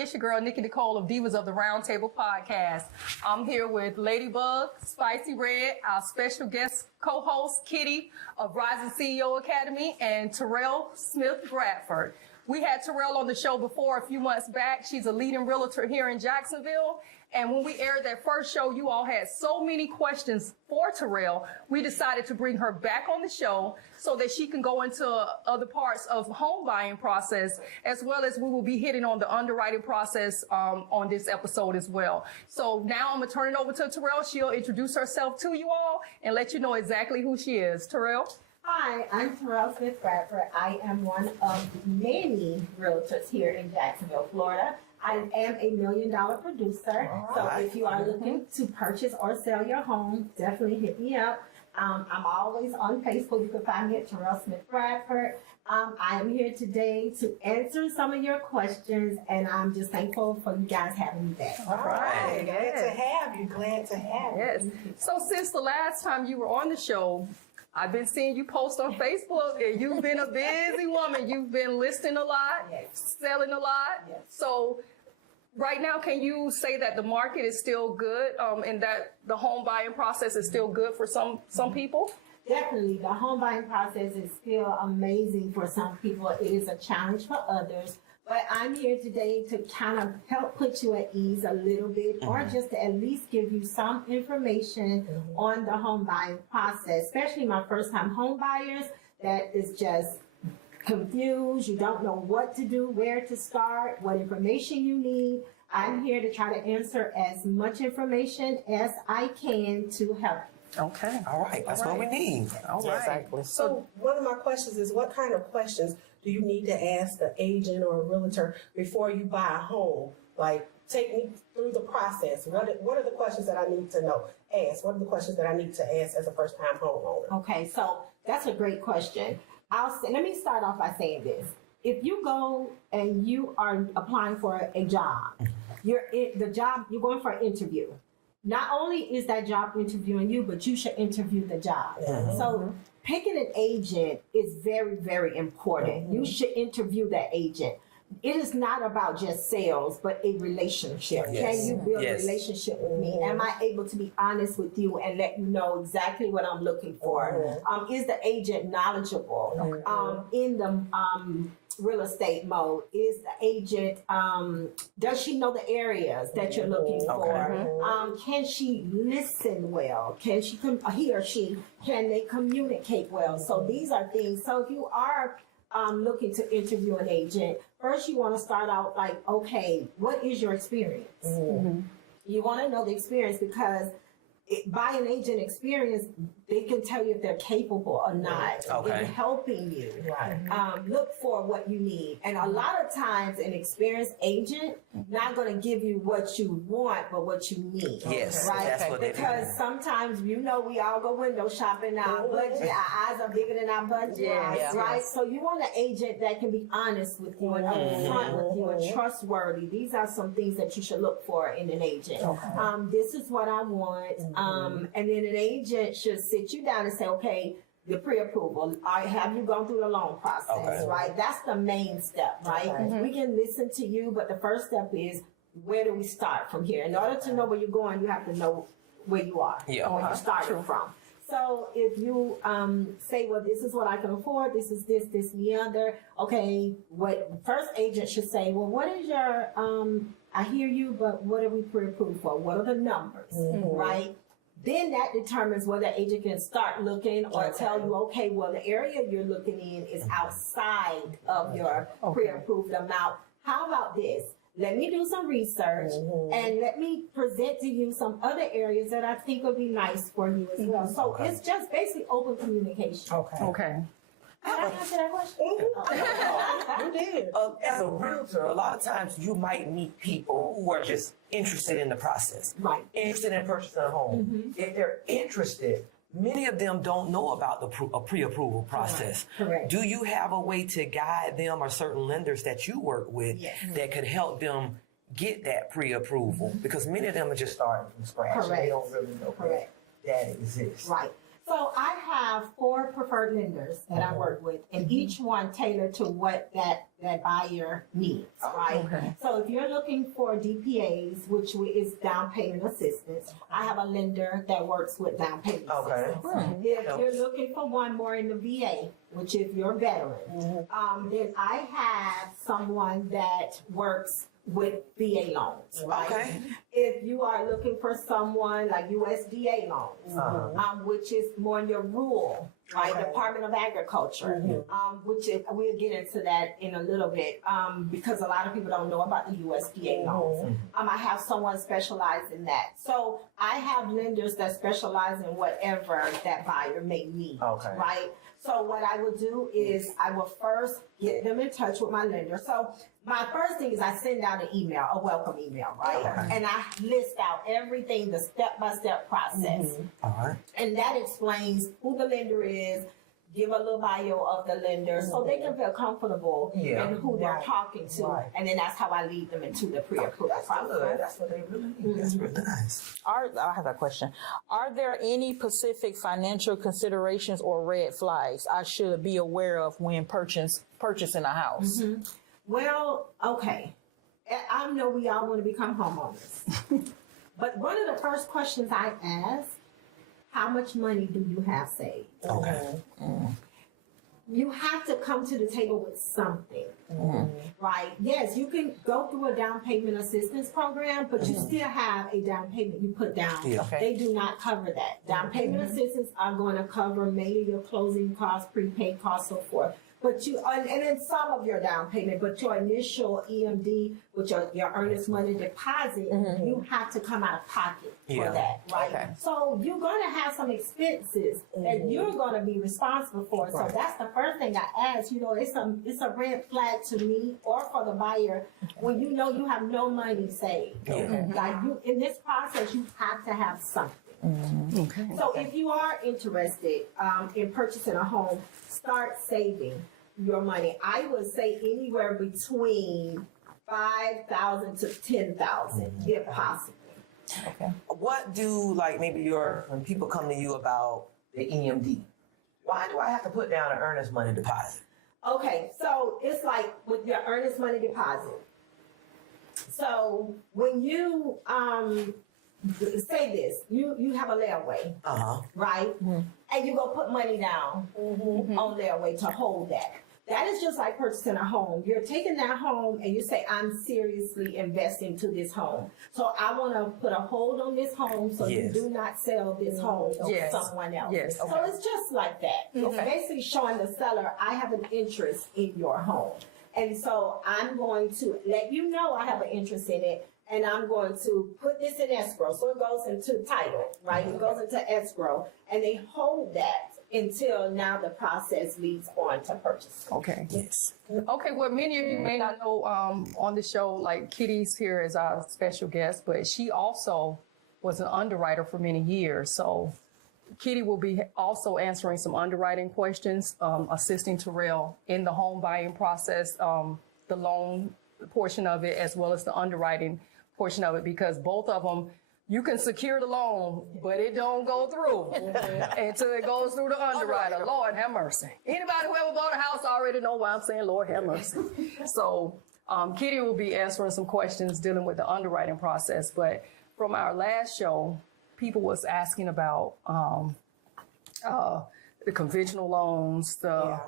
It's your girl, Nikki Nicole of Divas of the Roundtable Podcast. I'm here with Ladybug, Spicy Red, our special guest co-host, Kitty of Rising CEO Academy, and Terrelle Smith-Badford. We had Terrelle on the show before a few months back. She's a leading realtor here in Jacksonville. And when we aired that first show, you all had so many questions for Terrelle. We decided to bring her back on the show so that she can go into other parts of the home buying process, as well as we will be hitting on the underwriting process on this episode as well. So now I'm going to turn it over to Terrelle. She'll introduce herself to you all and let you know exactly who she is. Terrelle? Hi, I'm Terrelle Smith-Bradford. I am one of many realtors here in Jacksonville, Florida. I am a $1 million producer. Right. So if you are looking to purchase or sell your home, definitely hit me up. I'm always on Facebook. You can find me at Terrelle Smith-Bradford. I am here today to answer some of your questions, and I'm just thankful for you guys having me back. All right. Glad to have you. Glad to have you. Yes. So since the last time you were on the show, I've been seeing you post on Facebook, and you've been a busy woman. You've been listing a lot, selling a lot. Yes. So right now, can you say that the market is still good and that the home buying process is still good for some people? Definitely. The home buying process is still amazing for some people. It is a challenge for others. But I'm here today to kind of help put you at ease a little bit, or just to at least give you some information on the home buying process, especially my first time home buyers that is just confused. You don't know what to do, where to start, what information you need. I'm here to try to answer as much information as I can to help you. Okay. All right. That's what we need. All right. Exactly. So one of my questions is, what kind of questions do you need to ask an agent or a realtor before you buy a home? Like, take me through the process. What are the questions that I need to know? What are the questions that I need to ask as a first-time homeowner? Okay, so that's a great question. Let me start off by saying this. If you go and you are applying for a job, you're going for an interview. Not only is that job interviewing you, but you should interview the job. So picking an agent is very, very important. You should interview that agent. It is not about just sales, but a relationship. Can you build a relationship with me? Am I able to be honest with you and let you know exactly what I'm looking for? Is the agent knowledgeable in the real estate mode? Is the agent, does she know the areas that you're looking for? Can she listen well? Can he or she, can they communicate well? So these are things. So if you are looking to interview an agent, first you want to start out like, okay, what is your experience? You want to know the experience, because by an agent experience, they can tell you if they're capable or not in helping you. Look for what you need. And a lot of times an experienced agent not going to give you what you want, but what you need. That's what because sometimes, we all go window shopping now. Budget, our eyes are bigger than our budget. Right? So you want an agent that can be honest with you and upfront with you and trustworthy. These are some things that you should look for in an agent. This is what I want. And then an agent should sit you down and say, okay, the pre-approval, have you gone through the loan process, right? That's the main step, right? We can listen to you, but the first step is, where do we start from here? In order to know where you're going, you have to know where you are, where you started from. So if you say, well, this is what I can afford, this is this, and the other, okay, what first agent should say, well, what is your, I hear you, but what are we pre-approved for? What are the numbers, right? Then that determines whether the agent can start looking or tell you, okay, well, the area you're looking in is outside of your pre-approved amount. How about this? Let me do some research and let me present to you some other areas that I think would be nice for you as well. So it's just basically open communication. Okay. Did I answer that question? You did. As a realtor, a lot of times you might meet people who are just interested in the process. Interested in purchasing a home. If they're interested, many of them don't know about the pre-approval process. Correct. Do you have a way to guide them, or certain lenders that you work with that could help them get that pre-approval? Because many of them are just starting from scratch. They don't really know that exists. Right. So I have 4 preferred lenders that I work with, and each one tailored to what that buyer needs, right? Okay. So if you're looking for DPAs, which is down payment assistance, I have a lender that works with down payment assistance. If you're looking for one more in the VA, which if you're a veteran, then I have someone that works with VA loans, right? Okay. If you are looking for someone like USDA loans, which is more in your rural, right? Okay. Department of Agriculture, which is, we'll get into that in a little bit, because a lot of people don't know about the USDA loans. I have someone specialized in that. So I have lenders that specialize in whatever that buyer may need, Okay. right? So what I will do is I will first get them in touch with my lender. So my first thing is I send out an email, a welcome email, right? Okay. And I list out everything, the step-by-step process. All right. And that explains who the lender is, give a little bio of the lender so they can feel comfortable in who they're talking to. Right. And then that's how I lead them into the pre-approval process. That's what they really need. That's really nice. I have a question. Are there any specific financial considerations or red flags I should be aware of when purchasing a house? Well, okay. I know we all want to become homeowners. But one of the first questions I ask, how much money do you have saved? Okay. You have to come to the table with something, right? Yes, you can go through a down payment assistance program, but you still have a down payment you put down. Yeah. Okay. They do not cover that. Down payment assistance are going to cover mainly your closing costs, prepaid costs, so forth. But you, and then some of your down payment, but your initial EMD, which are your earnest money deposit, you have to come out of pocket for that, right? Okay. So you're going to have some expenses that you're going to be responsible for. So that's the first thing I ask. You know, it's a red flag to me or for the buyer when you know you have no money saved. Like you, in this process, you have to have something. Okay. So if you are interested in purchasing a home, start saving your money. I would say anywhere between $5,000 to $10,000, if possible. Okay. What do maybe when people come to you about the EMD? Why do I have to put down an earnest money deposit? Okay, so it's like with your earnest money deposit. So when you say this, you have a layaway, right? And you go put money down on layaway to hold that. That is just like purchasing a home. You're taking that home and you say, I'm seriously investing to this home. So I want to put a hold on this home so you do not sell this home to someone else. Yes. So it's just like that. It's basically showing the seller, I have an interest in your home. And so I'm going to let you know I have an interest in it. And I'm going to put this in escrow. So it goes into title, right? It goes into escrow. And they hold that until now the process leads on to purchase. Okay. Yes. Okay, well, many of you may not know on the show, like Kitty's here as our special guest, but she also was an underwriter for many years. So Kitty will be also answering some underwriting questions, assisting Terrelle in the home buying process, the loan portion of it, as well as the underwriting portion of it, because both of them, you can secure the loan, but it don't go through until it goes through the underwriter. Lord have mercy. Anybody who ever bought a house already know why I'm saying Lord have mercy. So Kitty will be answering some questions dealing with the underwriting process. But from our last show, people was asking about the conventional loans, the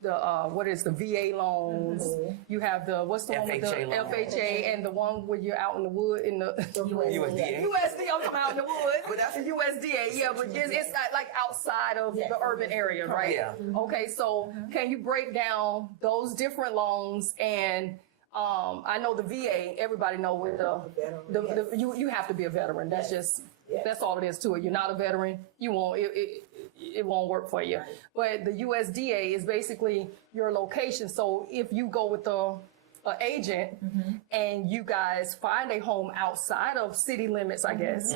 VA loans. You have the, what's the one with the FHA loan. FHA, and the one where you're out in the wood in the USDA. I'm talking out in the woods. But that's the USDA, yeah, but it's not like outside of the urban area, right? Yeah. Okay, so can you break down those different loans? And I know the VA, everybody know with you have to be a veteran. That's just, that's all it is to it. You're not a veteran, you won't, it won't work for you. But the USDA is basically your location. So if you go with an agent and you guys find a home outside of city limits, I guess,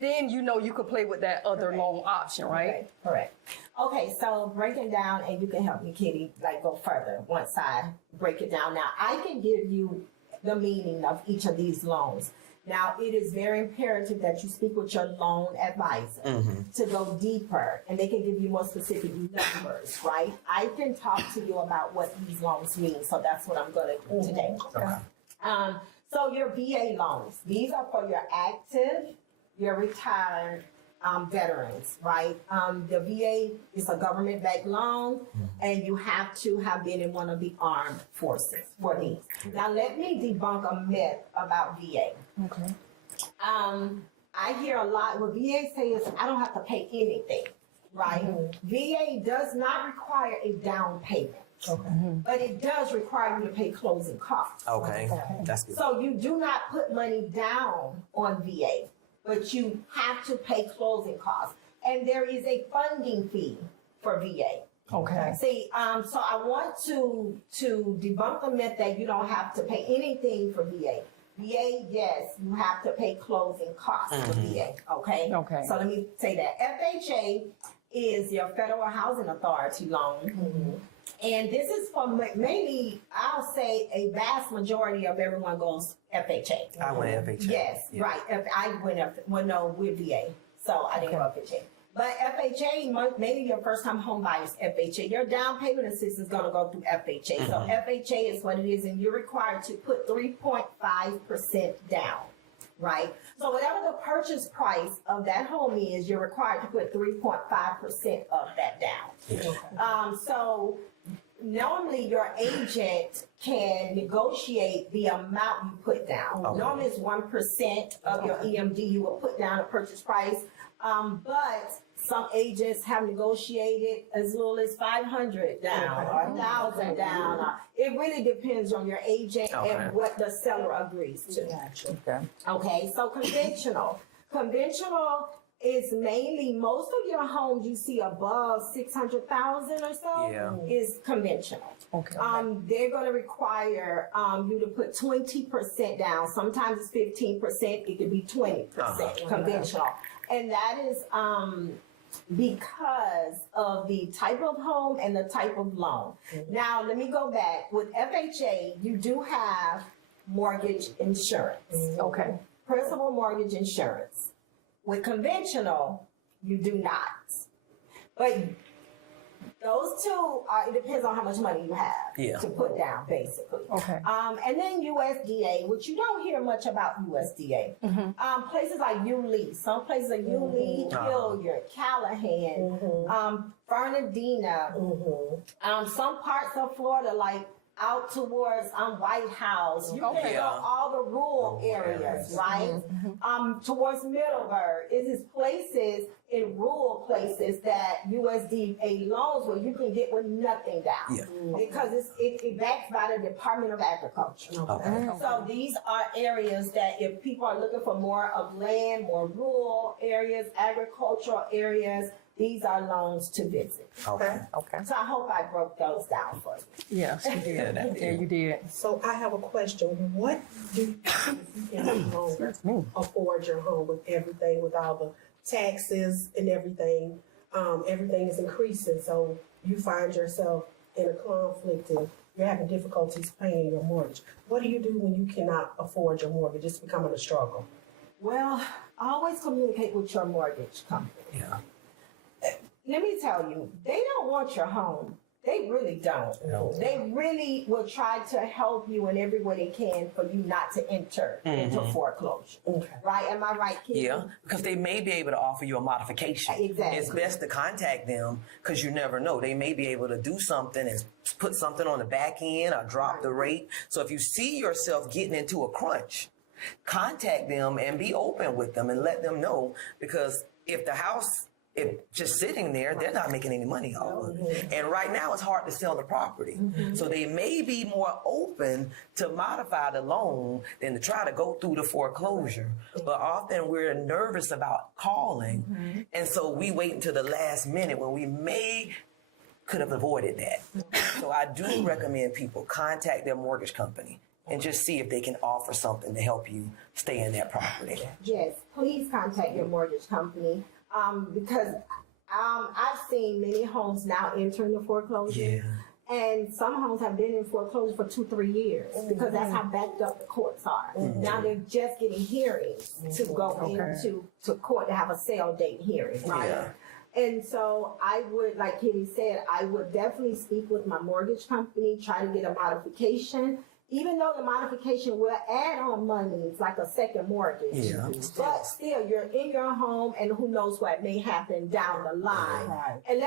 then you know you could play with that other loan option, right? Correct. Okay, so breaking down, and you can help me, Kitty, go further once I break it down. Now, I can give you the meaning of each of these loans. Now, it is very imperative that you speak with your loan advisor to go deeper, and they can give you more specific numbers, right? I can talk to you about what these loans mean, so that's what I'm going to do today. Okay. So your VA loans, these are for your active, your retired veterans, right? The VA is a government-backed loan, and you have to have been in one of the armed forces for these. Now, let me debunk a myth about VA. Okay. I hear a lot, what VA says, I don't have to pay anything, right? VA does not require a down payment. But it does require you to pay closing costs. Okay. That's good. So you do not put money down on VA, but you have to pay closing costs. And there is a funding fee for VA. Okay. See, so I want to debunk the myth that you don't have to pay anything for VA. VA, yes, you have to pay closing costs for VA, okay? Okay. So let me say that. FHA is your Federal Housing Authority loan. And this is for maybe, I'll say, a vast majority of everyone goes FHA. I went FHA. Yes, Yeah. right. I went no, with VA, so I didn't go FHA. But FHA, maybe your first time home buyers, FHA. Your down payment assistance is going to go through FHA. So FHA is what it is, and you're required to put 3.5% down, right? So whatever the purchase price of that home is, you're required to put 3.5% of that down. So normally your agent can negotiate the amount you put down. Normally it's 1% of your EMD you will put down a purchase price. But some agents have negotiated as little as 500 down or 1,000 down. It really depends on your agent and what the seller agrees to. Okay, so conventional. Conventional is mainly, most of your homes you see above 600,000 or so is conventional. Okay. They're going to require you to put 20% down. Sometimes it's 15%. It could be 20% conventional. And that is because of the type of home and the type of loan. Now, let me go back. With FHA, you do have mortgage insurance. Okay. Principal mortgage insurance. With conventional, you do not. But those two, it depends on how much money you have to put down, basically. Okay. And then USDA, which you don't hear much about USDA. Places like ULEE, some places like ULEE, Hilliard, Callahan, Fernandina, some parts of Florida, like out towards White House. You can go all the rural areas, right? Towards Middleburg. It is places in rural places that USDA loans where you can get with nothing down. Because it backed by the Department of Agriculture. So these are areas that if people are looking for more of land, more rural areas, agricultural areas, these are loans to visit. Okay. So I hope I broke those down for you. Yes, you did. Yeah, you did. So I have a question. What do you do if you can no longer afford your home with everything, with all the taxes and everything? Everything is increasing, so you find yourself in a conflict and you're having difficulties paying your mortgage. What do you do when you cannot afford your mortgage? It's becoming a struggle. Well, always communicate with your mortgage company. Let me tell you, they don't want your home. They really don't. They really will try to help you in every way they can for you not to enter into foreclosure. Right? Am I right, Keith? Yeah, because they may be able to offer you a modification. Exactly. It's best to contact them because you never know. They may be able to do something and put something on the back end or drop the rate. So if you see yourself getting into a crunch, contact them and be open with them and let them know, because if the house just sitting there, they're not making any money off of it. And right now it's hard to sell the property. So they may be more open to modify the loan than to try to go through the foreclosure. But often we're nervous about calling. And so we wait until the last minute when we could have avoided that. So I do recommend people contact their mortgage company and just see if they can offer something to help you stay in that property. Yes, please contact your mortgage company. Because I've seen many homes now entering the foreclosure. And some homes have been in foreclosure for 2-3 years because that's how backed up the courts are. Now they're just getting hearings to go into court to have a sale date hearing, right? Yeah. And so I would, like Kitty said, I would definitely speak with my mortgage company, try to get a modification. Even though the modification will add on money, it's like a second mortgage. Yeah. But still, you're in your home, and who knows what may happen down the line. And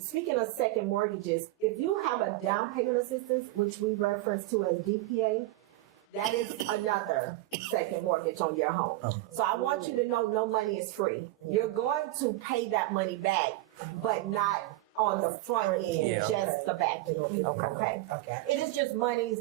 speaking of second mortgages, if you have a down payment assistance, which we refer to as DPA, that is another second mortgage on your home. So I want you to know no money is free. You're going to pay that money back, but not on the front end, just the back end. Okay. It is just monies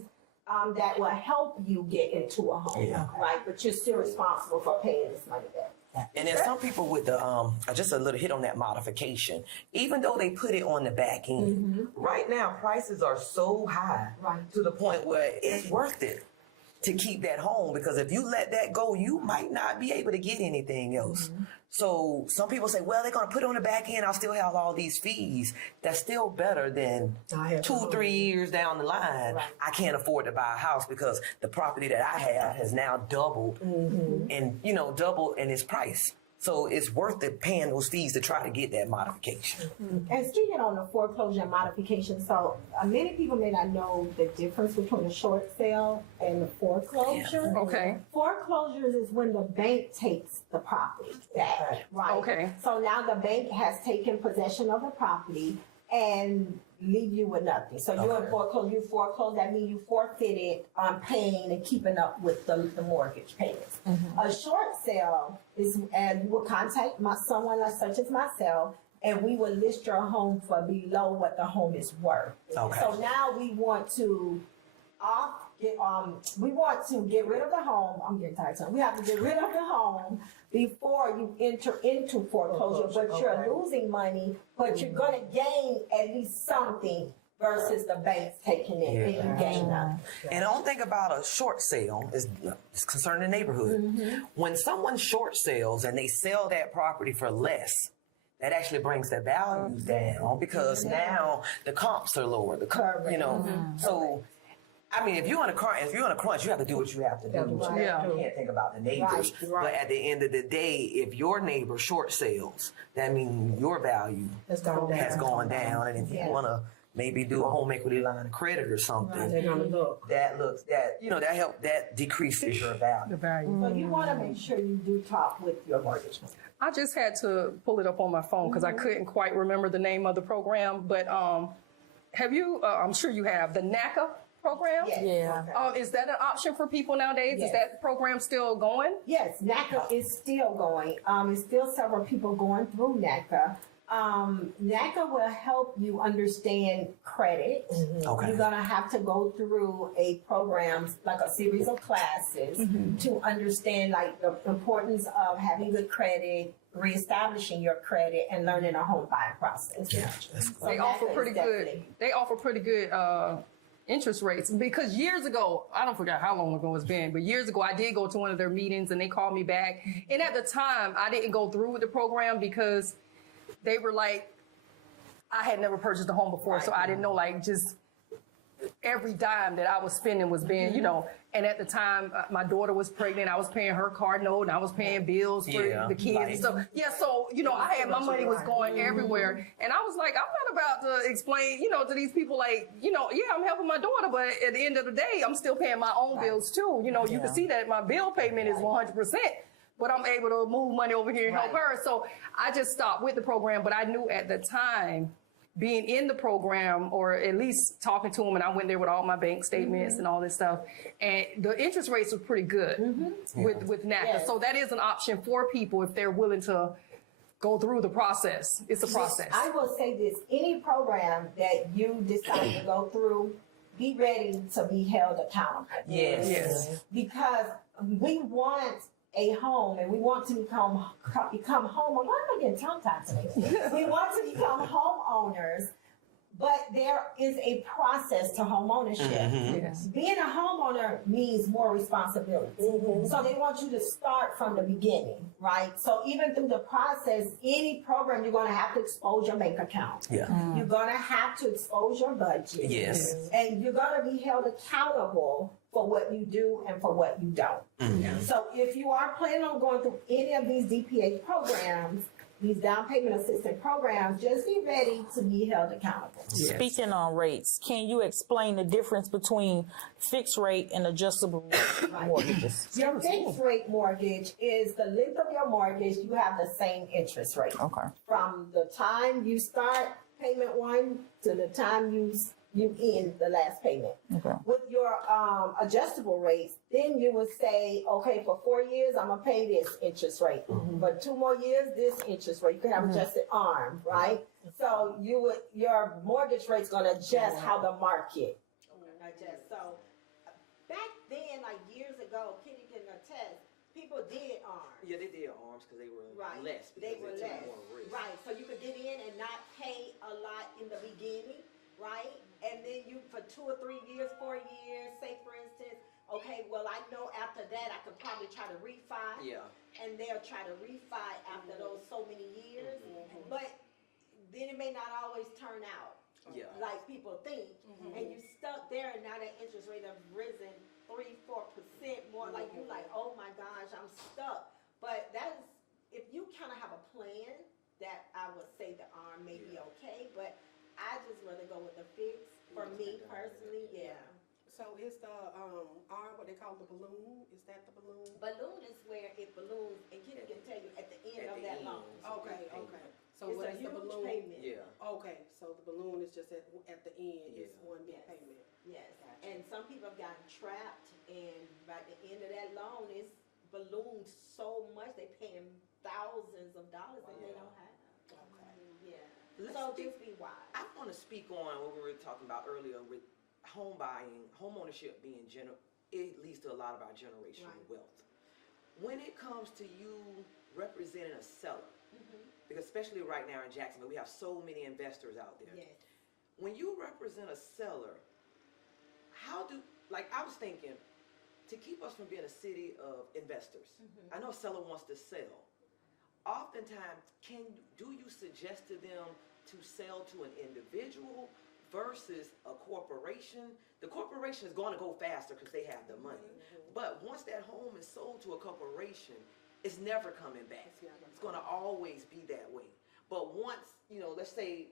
that will help you get into a home, right? But you're still responsible for paying this money back. And then some people with the just a little hit on that modification, even though they put it on the back end, right now prices are so high to the point where it's worth it to keep that home, because if you let that go, you might not be able to get anything else. So some people say, well, they're going to put it on the back end, I'll still have all these fees. That's still better than 2-3 years down the line. I can't afford to buy a house because the property that I have has now doubled and, doubled in its price. So it's worth it paying those fees to try to get that modification. And speaking on the foreclosure and modification, so many people may not know the difference between a short sale and the foreclosure. Okay. Foreclosures is when the bank takes the property back, right? Okay. So now the bank has taken possession of the property and leave you with nothing. So you're in foreclosure, you foreclose, that means you forfeited on paying and keeping up with the mortgage payments. A short sale is, and you will contact someone such as myself, and we will list your home for below what the home is worth. Okay. So now we want to get rid of the home. I'm getting tired. So we have to get rid of the home before you enter into foreclosure. But you're losing money, but you're going to gain at least something versus the banks taking it and you gain nothing. And the only thing about a short sale is concerning the neighborhood. When someone short sales and they sell that property for less, that actually brings the values down because now the comps are lower. So. I mean, if you're in a crunch, you have to do what you have to do. You can't think about the neighbors. But at the end of the day, if your neighbor short sales, that means your value has gone down. And if you want to maybe do a home equity line of credit or something, that decreases your value. So you want to make sure you do talk with your mortgage company. I just had to pull it up on my phone because I couldn't quite remember the name of the program. But have you? I'm sure you have the NACA program. Yes. Yeah. Is that an option for people nowadays? Yes. Is that program still going? Yes, NACA is still going. It's still several people going through NACA. NACA will help you understand credit. Okay. You're going to have to go through a program, like a series of classes to understand like the importance of having good credit, reestablishing your credit, and learning a home buying process. So They offer NACA pretty is good. definitely- They offer pretty good interest rates because years ago, I don't forget how long ago it's been, but years ago I did go to one of their meetings and they called me back. And at the time, I didn't go through with the program because they were like, I had never purchased a home before, so I didn't know like just every dime that I was spending was being, and at the time my daughter was pregnant, I was paying her car note and I was paying bills for the kids and stuff. So, I had, my money was going everywhere. And I was like, I'm not about to explain, to these people like, I'm helping my daughter, but at the end of the day, I'm still paying my own bills too. You can see that my bill payment is 100%. But I'm able to move money over here and help her. So I just stopped with the program. But I knew at the time, being in the program, or at least talking to them, and I went there with all my bank statements and all this stuff, and the interest rates were pretty good with NACA. Yes. So that is an option for people if they're willing to go through the process. It's a process. I will say this, any program that you decide to go through, be ready to be held accountable. Yes. Because we want a home and we want to become home. Why am I getting tongue-tied today? We want to become homeowners But there is a process to home ownership. Yes. Being a homeowner means more responsibility. So they want you to start from the beginning, right? So even through the process, any program, you're going to have to expose your bank account. Yeah. You're going to have to expose your budget. Yes. And you're going to be held accountable for what you do and for what you don't. So if you are planning on going through any of these DPA programs, these down payment assistance programs, just be ready to be held accountable. Speaking on rates, can you explain the difference between fixed rate and adjustable mortgages? Your fixed rate mortgage is the length of your mortgage, you have the same interest rate. Okay. From the time you start payment one to the time you end the last payment. Okay. With your adjustable rates, then you would say, okay, for 4 years, I'm gonna pay this interest rate. For 2 more years, this interest rate. You can have adjusted arm, right? So your mortgage rate's gonna adjust how the market adjusts. So back then, like years ago, Kitty can attest, people did arm. Yeah, they did arms because they were Right. less. They Because were took less. more risk. Right. So you could get in and not pay a lot in the beginning, right? And then you, for 2 or 3 years, 4 years, say for instance, okay, well, I know after that I could probably try to refi. Yeah. And they'll try to refi after those so many years. But then it may not always turn out Yeah. like people think. And you stuck there, and now that interest rate have risen 3-4% more. Like you like, oh my gosh, I'm stuck. But that's, if you kind of have a plan, that I would say the arm may be okay. But I just rather go with the fix. For me personally, yeah. So is the arm what they call the balloon? Is that the balloon? Balloon is where it balloons, and Kitty can tell you at the end At of the that end. loan. Okay, okay. So It's what a is the huge balloon? payment. Yeah. Okay, so the balloon is just at the end. It's Yeah. one big Yes. payment. Yes, and some people have gotten trapped, and by the end of that loan, it's ballooned so much they paying thousands of dollars that they Yeah. don't have. Okay. Yeah, Let's so speak- just be wise. I want to speak on what we were talking about earlier with home buying, home ownership being it leads to a lot of our generational Right. wealth. When it comes to you representing a seller, because especially right now in Jacksonville, we have so many investors out there. Yes. When you represent a seller, I was thinking, to keep us from being a city of investors, I know a seller wants to sell. Oftentimes, do you suggest to them to sell to an individual versus a corporation? The corporation is going to go faster because they have the money. But once that home is sold to a corporation, it's never coming back. It's going to always be that way. But once, let's say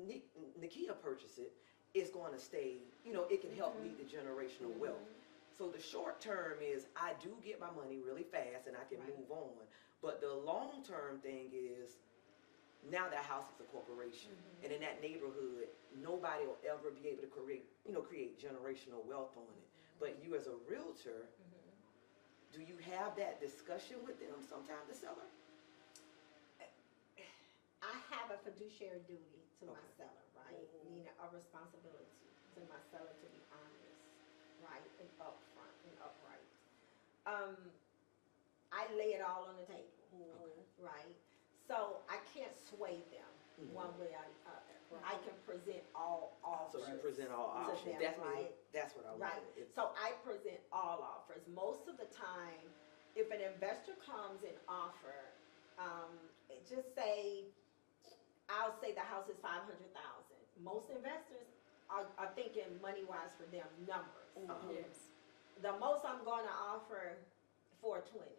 Nakia purchased it, it's going to stay, it can help lead to generational wealth. So the short term is I do get my money really fast and I can move on. But the long term thing is now that house is a corporation. And in that neighborhood, nobody will ever be able to create generational wealth on it. But you as a realtor, do you have that discussion with them sometime, the seller? I have a fiduciary duty to my seller, right? Meaning a responsibility to my seller to be honest, right, and upfront and upright. I lay it all on the table, right? So I can't sway them one way or the other. I can present all offers. So you present all to options. them, That's what I Right. wanted. So I present all offers. Most of the time, if an investor comes and offer, just say, I'll say the house is $500,000. Most investors are thinking money-wise for them numbers. Yes. The most I'm going to offer $420.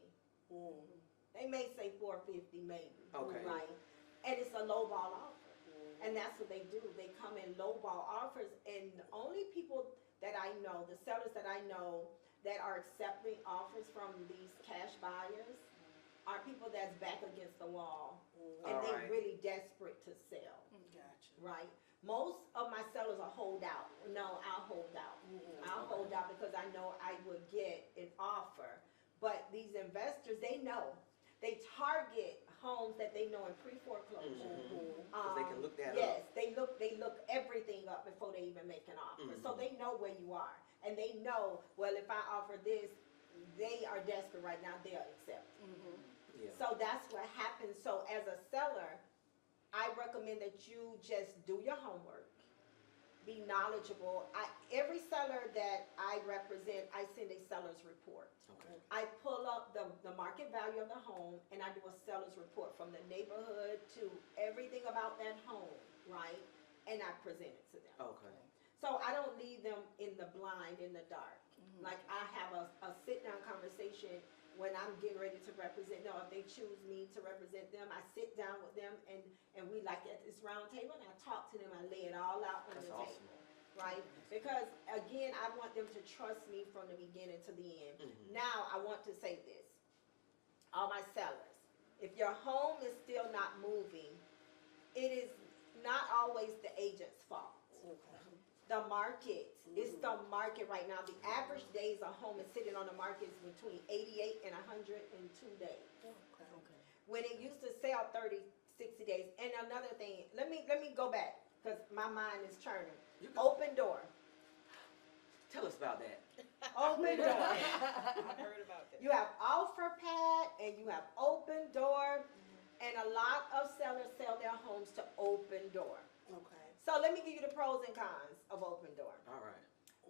They may say $450 maybe. Okay. Right. And it's a lowball offer. And that's what they do. They come in lowball offers, and the only people that I know, the sellers that I know that are accepting offers from these cash buyers are people that's back against the wall and they Alright. really desperate to sell. Gotcha. Right? Most of my sellers are hold out. No, I'll hold out. I'll hold out because I know I would get an offer. But these investors, they know. They target homes that they know in pre-foreclosure. Because they can look that Yes, up. they look everything up before they even make an offer. So they know where you are. And they know, well, if I offer this, they are desperate right now, they'll accept it. Yeah. So that's what happens. So as a seller, I recommend that you just do your homework. be knowledgeable. Every seller that I represent, I send a seller's report. Okay. I pull up the market value of the home and I do a seller's report from the neighborhood to everything about that home, right? And I present it to them. Okay. So I don't leave them in the blind, in the dark. Like I have a sit-down conversation when I'm getting ready to represent them. If they choose me to represent them, I sit down with them and we like at this round table and I talk to them, I lay it all out on That's the awesome. table. Right? Because again, I want them to trust me from the beginning to the end. Now I want to say this. All my sellers, if your home is still not moving, it is not always the agent's fault. The market, it's the market right now. The average days a home is sitting on the market is between 88 and 102 days. When it used to sell 30, 60 days. And another thing, let me go back because my mind is churning. Open door. Tell us about that. Open door. I heard about that. You have offer pad and you have open door. And a lot of sellers sell their homes to open door. Okay. So let me give you the pros and cons of open door. All right.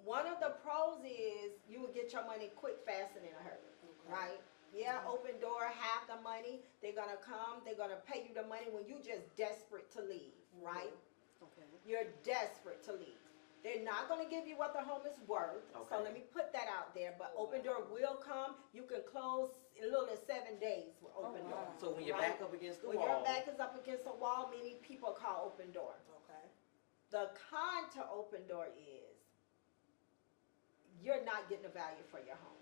One of the pros is you will get your money quick, fast, and in a hurry, right? Yeah, open door, have the money. They're going to come. They're going to pay you the money when you're just desperate to leave, right? Okay. You're desperate to leave. They're not going to give you what the home is worth. So Okay. let me put that out there. But open door will come. You can close in a little as 7 days with open door. So when you're Right. back up against the When wall. your back is up against the wall, many people call open door. Okay. The con to open door is you're not getting the value for your home.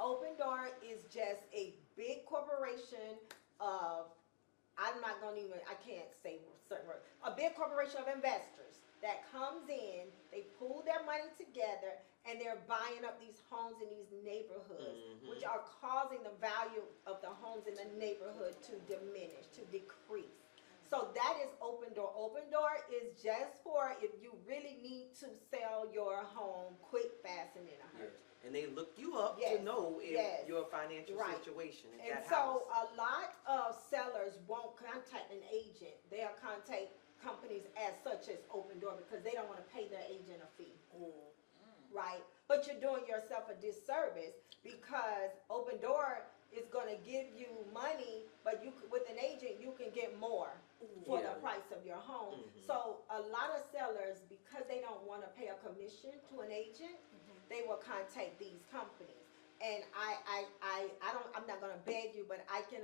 Open door is just a big corporation of, I'm not going to even, I can't say certain words, a big corporation of investors that comes in, they pool their money together, and they're buying up these homes in these neighborhoods, which are causing the value of the homes in the neighborhood to diminish, to decrease. So that is open door. Open door is just for if you really need to sell your home quick, fast, and in a hurry. Yes. And they look you up Yes. to know if Yes. your financial Right. situation in And that so house. a lot of sellers won't contact an agent. They'll contact companies as such as Open Door because they don't want to pay their agent a fee. Right? But you're doing yourself a disservice because Open Door is going to give you money, but you with an agent you can get more for Yeah. the price of your home. So a lot of sellers, because they don't want to pay a commission to an agent, they will contact these companies. And I'm not going to beg you, but I can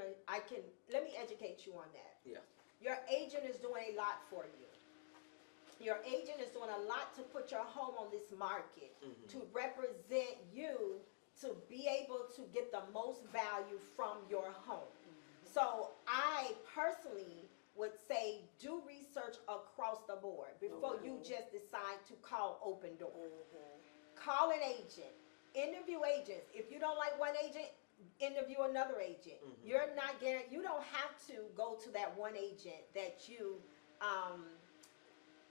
let me educate you on that. Yeah. Your agent is doing a lot for you. Your agent is doing a lot to put your home on this market, to represent you, to be able to get the most value from your home. So I personally would say do research across the board before you just decide to call Open Door. Call an agent, interview agents. If you don't like one agent, interview another agent. You're not guaranteed. You don't have to go to that one agent that you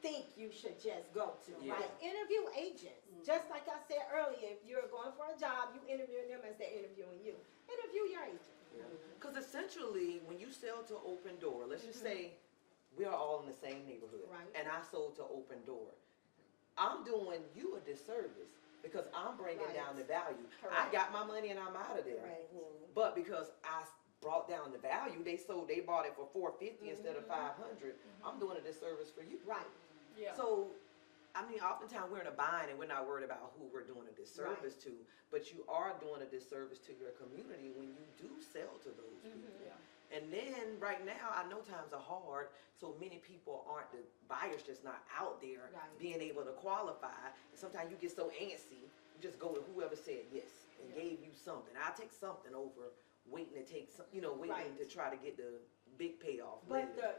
think you should just go to, Yeah. right? Interview agents. Just like I said earlier, if you're going for a job, you interviewing them as they're interviewing you. Interview your agent. Because essentially, when you sell to Open Door, let's just say we are all in the same neighborhood, Right. and I sold to Open Door, I'm doing you a disservice because I'm bringing Right. down the value. I Correct. got my money and I'm out of there. Correct. But because I brought down the value, they bought it for $450 instead of $500. I'm doing a disservice for you. Right. Yeah. So, I mean, oftentimes we're in a bind and we're not worried about who we're doing a disservice to, but you are doing a disservice to your community when you do sell to those people. Yeah. And then right now, I know times are hard, so many people aren't, the buyers just not out there Right. being able to qualify. And sometimes you get so antsy, you just go with whoever said yes and gave you something. I'll take something over waiting to take some, waiting Right. to try to get the big payoff But later.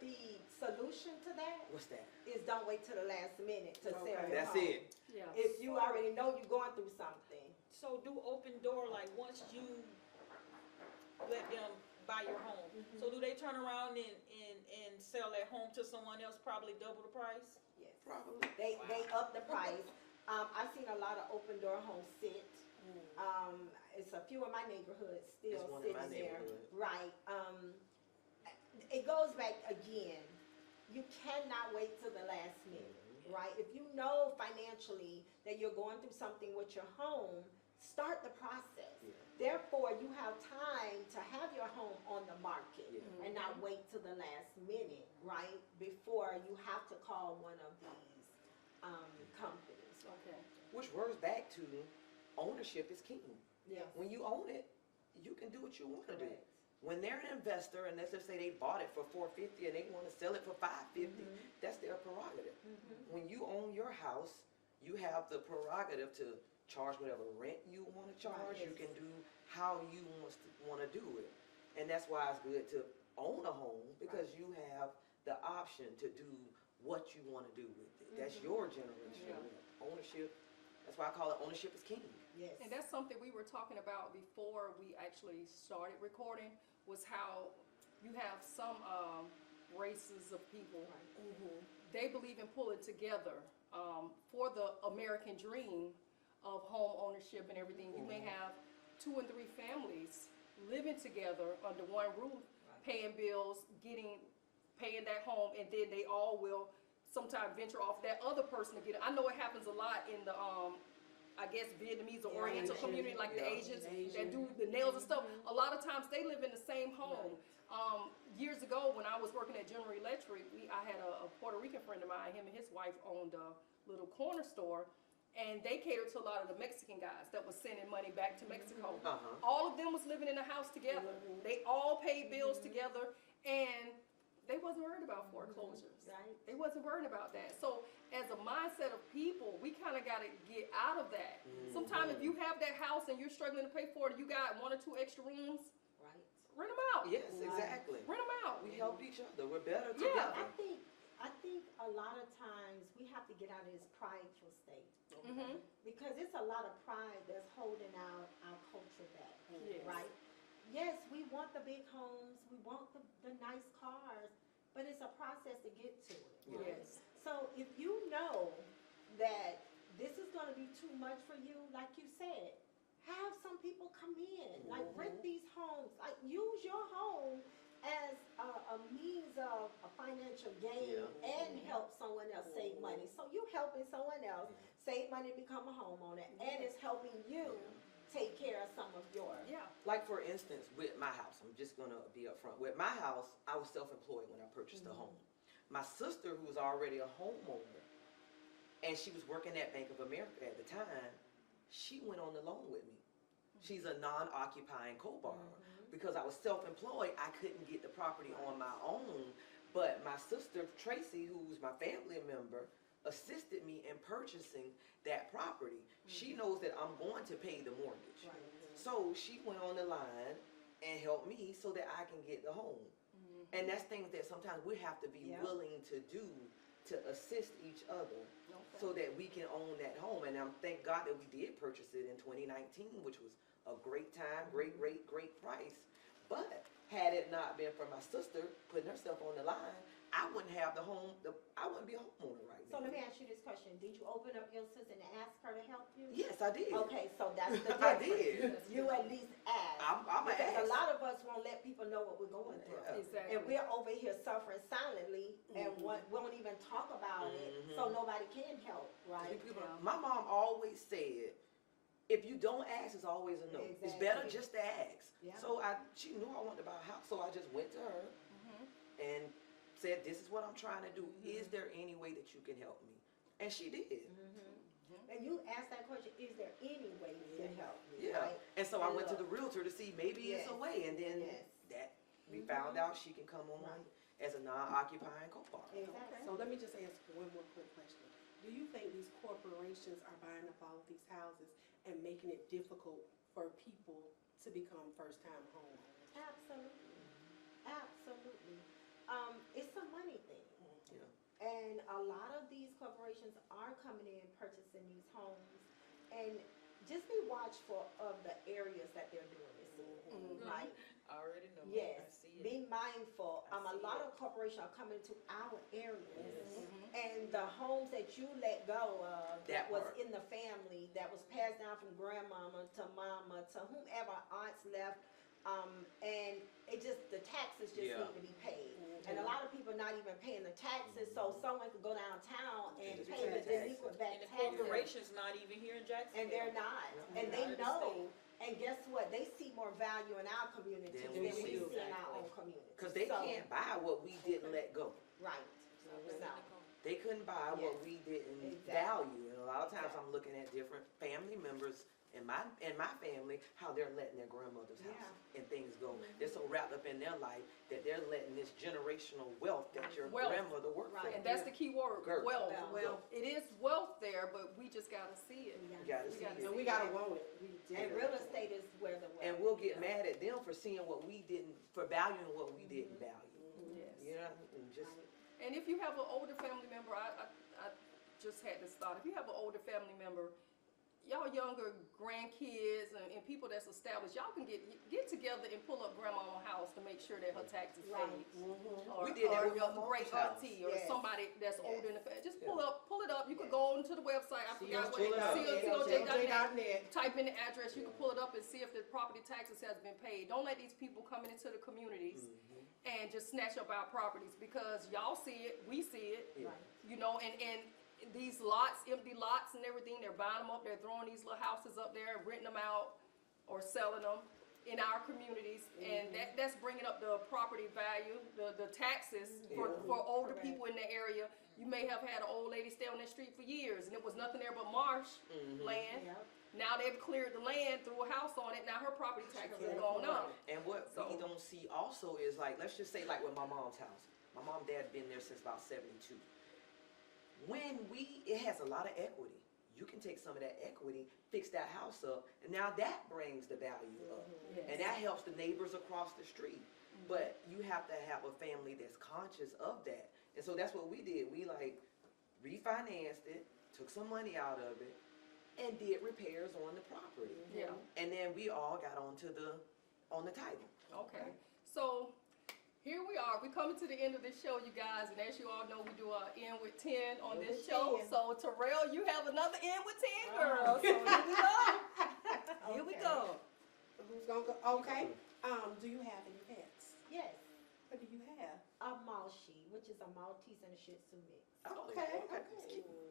the solution to that What's that? is don't wait till the last minute to sell your That's home. it. Yeah. If you already know you're going through something. So do Open Door, like once you let them buy your home, so do they turn around and sell that home to someone else, probably double the price? Yes. Probably. They up the price. I've seen a lot of Open Door homes sit. It's a few in my neighborhood still There's one in sitting my there. neighborhood. Right. It goes back again. you cannot wait till the last minute, right? If you know financially that you're going through something with your home, start the process. Therefore, you have time to have your home on the market and not wait till the last minute, right? Before you have to call one of these companies. Okay. Which works back to ownership is king. Yes. When you own it, you can do what you want to do. Correct. When they're an investor, and let's just say they bought it for $450 and they want to sell it for $550, that's their prerogative. When you own your house, you have the prerogative to charge whatever rent you want to charge. You can do how you want to do it, and that's why it's good to own a home, because you have the option to do what you want to do with it. That's your generation. Ownership. That's why I call it ownership is king. Yes. And that's something we were talking about before we actually started recording, was how you have some races of people who they believe in pulling together for the American dream of home ownership and everything. You may have 2 and 3 families living together under one roof, paying bills, paying that home, and then they all will sometimes venture off that other person to get it. I know it happens a lot in the I guess Vietnamese or Oriental community, like the Asians that do the nails and stuff. A lot of times they live in the same home. Years ago, when I was working at General Electric, I had a Puerto Rican friend of mine. Him and his wife owned a little corner store, and they catered to a lot of the Mexican guys that was sending money back to Mexico. All of them was living in a house together. They all paid bills together, and they wasn't worried about foreclosures. Right. They wasn't worried about that. So as a mindset of people, we kind of got to get out of that. Sometimes if you have that house and you're struggling to pay for it, you got 1 or 2 extra rooms, Right. rent them out. Yes, exactly. Rent them out. We help each other. We're better Yeah. together. I think a lot of times we have to get out of this prideful state. Because it's a lot of pride that's holding our culture back, Yes. right? Yes, we want the big homes, we want the nice cars, but it's a process to get to it. Right? Yes. So if you know that this is going to be too much for you, like you said, have some people come in, like rent these homes, like use your home as a means of a financial gain and help someone else save money. So you helping someone else save money to become a homeowner, and it's helping you take care of some of yours. Yeah. Like for instance, with my house, I'm just gonna be upfront. With my house, I was self-employed when I purchased the home. My sister, who was already a homeowner, and she was working at Bank of America at the time, she went on the loan with me. She's a non-occupying co-borrower. Because I was self-employed, I couldn't get the property on my own, but my sister, Tracy, who's my family member, assisted me in purchasing that property. She knows that I'm going to pay the mortgage. So she went on the line and helped me so that I can get the home. And that's things that sometimes we have to be willing to do to assist each other so that we can own that home. And I'm thank God that we did purchase it in 2019, which was a great time, great rate, great price. But had it not been for my sister putting herself on the line, I wouldn't have the home, I wouldn't be a homeowner right now. So let me ask you this question. Did you open up your sister and ask her to help you? Yes, I did. Okay, so that's the difference. I did. You at least asked. I'm because ask. a lot of us won't let people know what we're going through. Yeah. Exactly. And we're over here suffering silently and won't even talk about it, so nobody can help, right? My mom always said, if you don't ask, it's always a no. It's Exactly. better just to ask. Yeah. So she knew I wanted to buy a house, so I just went to her and said, this is what I'm trying to do. Is there any way that you can help me? And she did. And you asked that question, is there any way you can help me? Yeah. Right? And so I went to look, the realtor to see maybe it's a Yes. way. And then Yes. that we found out she can come on as a non-occupying co-borrower. Exactly. So let me just ask one more quick question. Do you think these corporations are buying up all of these houses and making it difficult for people to become first-time homeowners? Absolutely. Absolutely. It's a money thing. Yeah. And a lot of these corporations are coming in purchasing these homes, and just be watchful of the areas that they're doing this in, right? I already know. I Yes, see it. be mindful. I A see lot it. of corporations are coming to our areas, and the homes that you let go of that was part. in the family, that was passed down from grandmama to mama to whomever aunts left. And it just, the taxes just Yeah. need to be paid. And a lot of people not even paying the taxes, so someone could go downtown and Just pay the pay taxes. delinquent back And the taxes. corporation's not even here in Jacksonville. And they're not, and I they know, understand. and guess what, they see more value in our community Than than we we do. see in our own community. Because they So, can't buy what we didn't let go. Right, so, They couldn't buy what Yes. we didn't Exactly. value. And a lot of times I'm looking at different family members in my family, how they're letting their grandmother's house and things go. They're so wrapped up in their life that they're letting this generational wealth that your Wealth. grandmother worked for. Right. And that's the key word, Girth. wealth. Wealth. It is wealth there, but we just gotta see it. You gotta see gotta it. And we gotta want it. And real estate is where the wealth. And we'll get mad at them for seeing what we didn't, for valuing what we didn't value. Yes. You know, and just And if you have an older family member, I just had this thought. If you have an older family member, y'all younger grandkids and people that's established, y'all can get together and pull up grandmama's house to make sure that her taxes paid. Right. Or, We did that or with your my mom's great house. auntie or Yes. somebody that's Yes. older in the family. Just pull it up. You could go onto the website. I forgot what pull it up. it is. CLJ.net. CLJ.net. Type in the address. You can pull it up and see if the property taxes has been paid. Don't let these people coming into the communities and just snatch up our properties, because y'all see it, we see it. Yeah. You know, and these lots, empty lots and everything, they're buying them up, they're throwing these little houses up there, renting them out or selling them in our communities, and that's bringing up the property value, the taxes for older people in the area. You may have had an old lady stay on that street for years, and it was nothing there but marsh land. Yep. Now they've cleared the land, threw a house on it, now her property taxes are going up. And what So- we don't see also is, like, let's just say like with my mom's house. My mom and dad been there since about 72. It has a lot of equity. You can take some of that equity, fix that house up, and now that brings the value up. Yes. And that helps the neighbors across the street. But you have to have a family that's conscious of that. And so that's what we did. We like refinanced it, took some money out of it, and did repairs on the property. Yeah. And then we all got on the title. Okay, so here we are. We're coming to the end of this show, you guys, and as you all know, we do our End with 10 on this with show. 10. So Terrelle, you have another End with 10, girl. So here we go. Here we Okay. go. Who's gonna go? Okay. Do you have any pets? Yes, What do you have? a Malshi, which is a Maltese and a Shih Tzu mix. Okay.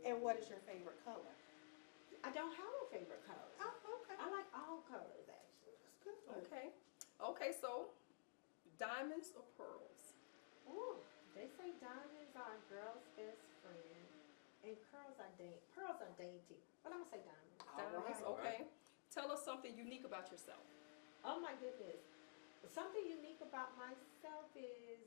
And what is your favorite color? I don't have a favorite color. Oh, okay. I like all colors actually. That's good. Okay. Okay, so diamonds or pearls? Ooh, they say diamonds are a girl's best friend, and pearls are dainty. But I'm gonna say diamonds. Diamonds, all right. okay. Tell us something unique about yourself. Oh my goodness. Something unique about myself is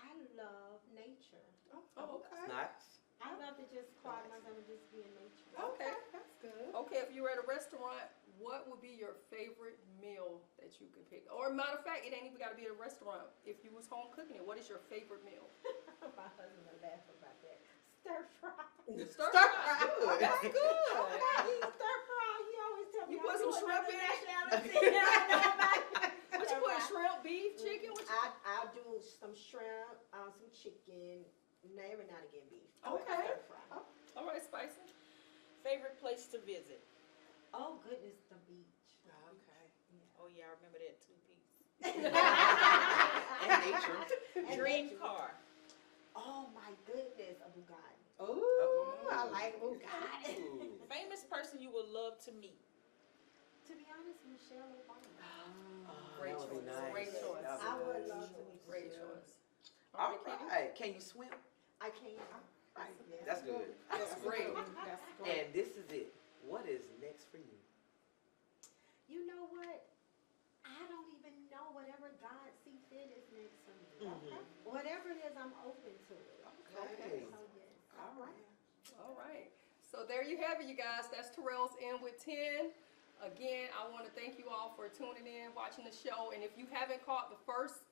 I love nature. Oh, okay. Nice. I love to just quiet myself and just be in nature. Okay. That's good. Okay, if you were at a restaurant, what would be your favorite meal that you could pick? Or matter of fact, it ain't even got to be at a restaurant. If you was home cooking it, what is your favorite meal? My husband will laugh about that. Stir fry. Stir fry. Good. That's good. Oh my God, he stir fry. He always tell me You how put to some do shrimp another in it? nationality. What you put? Shrimp, beef, chicken? What you I'll do some shrimp, some chicken, every now and again beef. Okay. Stir fry. All right, Spicy. Favorite place to visit? Oh goodness, the beach. Okay. Oh yeah, I remember that 2-piece. And nature. Dream car. Oh my goodness, a Bugatti. Ooh, I like Bugatti. Ooh. Famous person you would love to meet? To be honest, Michelle Obama. Great That would be choice. nice. Great choice. That I be would nice. love to meet Great Michelle. choice. All Kitty? right. Can you swim? I can. That's good. That's great. That's great. And this is it. What is next for you? You know what? I don't even know. Whatever God sees fit is next for me. Mhm. Whatever it is, I'm open to it. Okay. So yes. All right. All right. So there you have it, you guys. That's Terrelle's End with 10. Again, I want to thank you all for tuning in, watching the show. And if you haven't caught the first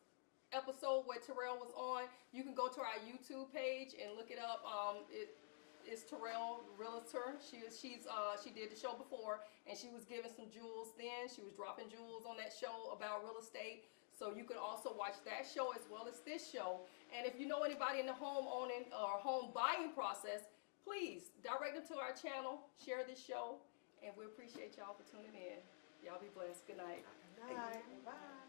episode where Terrelle was on, you can go to our YouTube page and look it up. It's Terrelle Realtor. She did the show before, and she was giving some jewels then. She was dropping jewels on that show about real estate. So you can also watch that show as well as this show. And if you know anybody in the home owning or home buying process, please direct them to our channel, share this show, and we appreciate y'all for tuning in. Y'all be blessed. Good night. Good night. Bye.